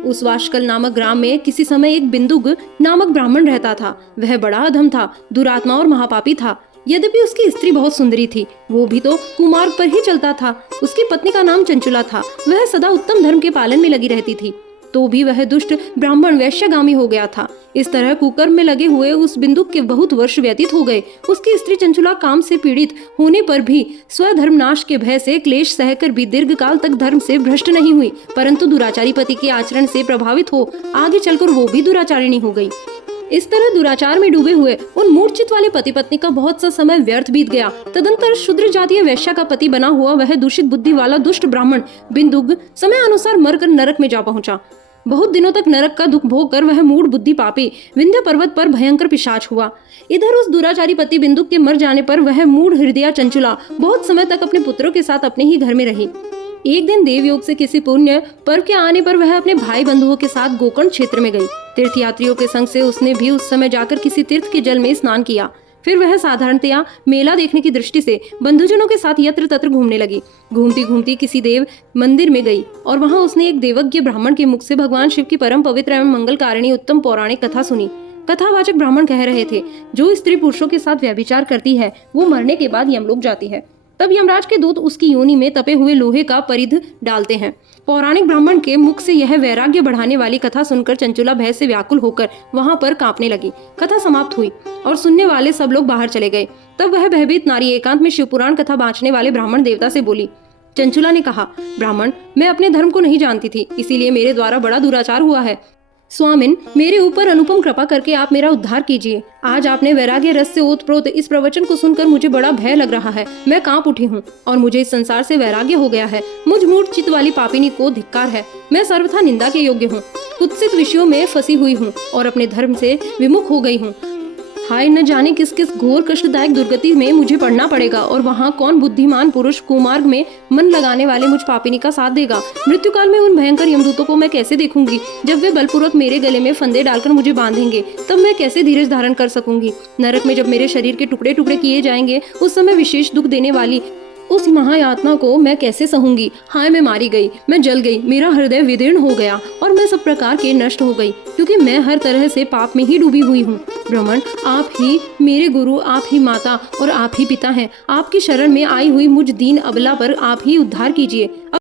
उस वाशकल नामक ग्राम में किसी समय एक बिंदुक नामक ब्राह्मण रहता था। वह बड़ा अधम था, दुरात्मा और महापापी था। यद्यपि उसकी स्त्री बहुत सुंदरी थी, वो भी तो कुमार्ग पर ही चलता था। उसकी पत्नी का नाम चंचुला था। वह सदा उत्तम धर्म के पालन में लगी रहती थी, तो भी वह दुष्ट ब्राह्मण वैश्यगामी हो गया था। इस तरह कुकर्म में लगे हुए उस बिंदुक के बहुत वर्ष व्यतीत हो गए। उसकी स्त्री चंचुला काम से पीड़ित होने पर भी स्वधर्म नाश के भय से क्लेश सहकर भी दीर्घ काल तक धर्म से भ्रष्ट नहीं हुई, परंतु दुराचारी पति के आचरण से प्रभावित हो आगे चलकर वो भी दुराचारिणी हो गई। इस तरह दुराचार में डूबे हुए उन मूर्छित वाले पति पत्नी का बहुत सा समय व्यर्थ बीत गया। तदंतर शूद्र जातीय वैश्या का पति बना हुआ वह दूषित बुद्धि वाला दुष्ट ब्राह्मण बिंदुक समय अनुसार मरकर नरक में जा पहुंचा। बहुत दिनों तक नरक का दुख भोग कर वह मूढ़ बुद्धि पापी विंध्य पर्वत पर भयंकर पिशाच हुआ। इधर उस दुराचारी पति बिंदुक के मर जाने पर वह मूढ़ हृदया चंचुला बहुत समय तक अपने पुत्रों के साथ अपने ही घर में रही। एक दिन देवयोग से किसी पुण्य पर्व के आने पर वह अपने भाई बंधुओं के साथ गोकर्ण क्षेत्र में गई। तीर्थयात्रियों के संग से उसने भी उस समय जाकर किसी तीर्थ के जल में स्नान किया। फिर वह साधारणतया मेला देखने की दृष्टि से बंधुजनों के साथ यत्र तत्र घूमने लगी। घूमती घूमती किसी देव मंदिर में गई और वहां उसने एक देवज्ञ ब्राह्मण के मुख से भगवान शिव की परम पवित्र एवं मंगलकारिणी उत्तम पौराणिक कथा सुनी। कथावाचक ब्राह्मण कह रहे थे, जो स्त्री पुरुषों के साथ व्यभिचार करती है वो मरने के बाद यमलोक जाती है। तब यमराज के दूत उसकी योनि में तपे हुए लोहे का परिध डालते हैं। पौराणिक ब्राह्मण के मुख से यह वैराग्य बढ़ाने वाली कथा सुनकर चंचुला भय से व्याकुल होकर वहां पर कांपने लगी। कथा समाप्त हुई और सुनने वाले सब लोग बाहर चले गए। तब वह भयभीत नारी एकांत में शिवपुराण कथा बांचने वाले ब्राह्मण देवता से बोली। चंचुला ने कहा, ब्राह्मण, मैं अपने धर्म को नहीं जानती थी, इसीलिए मेरे द्वारा बड़ा दुराचार हुआ है। स्वामिन, मेरे ऊपर अनुपम कृपा करके आप मेरा उद्धार कीजिए। आज आपने वैराग्य रस से ओतप्रोत इस प्रवचन को सुनकर मुझे बड़ा भय लग रहा है। मैं कांप उठी हूँ और मुझे इस संसार से वैराग्य हो गया है। मुझ मूढ़ चित्त वाली पापिनी को धिक्कार है। मैं सर्वथा निंदा के योग्य हूँ, कुत्सित विषयों में फंसी हुई हूँ और अपने धर्म से विमुख हो गई हूँ। हाय, न जाने किस किस घोर कष्टदायक दुर्गति में मुझे पड़ना पड़ेगा और वहाँ कौन बुद्धिमान पुरुष कुमार्ग में मन लगाने वाले मुझ पापिनी का साथ देगा। मृत्यु काल में उन भयंकर यमदूतों को मैं कैसे देखूंगी। जब वे बलपूर्वक मेरे गले में फंदे डालकर मुझे बांधेंगे तब मैं कैसे धीरज धारण कर सकूंगी। नरक में जब मेरे शरीर के टुकड़े टुकड़े किए जाएंगे उस समय विशेष दुख देने वाली उस महायातना को मैं कैसे सहूंगी। हाय, मैं मारी गई, मैं जल गई, मेरा हृदय विदीर्ण हो गया और मैं सब प्रकार के नष्ट हो गई, क्योंकि मैं हर तरह से पाप में ही डूबी हुई हूँ। ब्राह्मण, आप ही मेरे गुरु, आप ही माता और आप ही पिता हैं। आपकी शरण में आई हुई मुझ दीन अबला पर आप ही उद्धार कीजिए।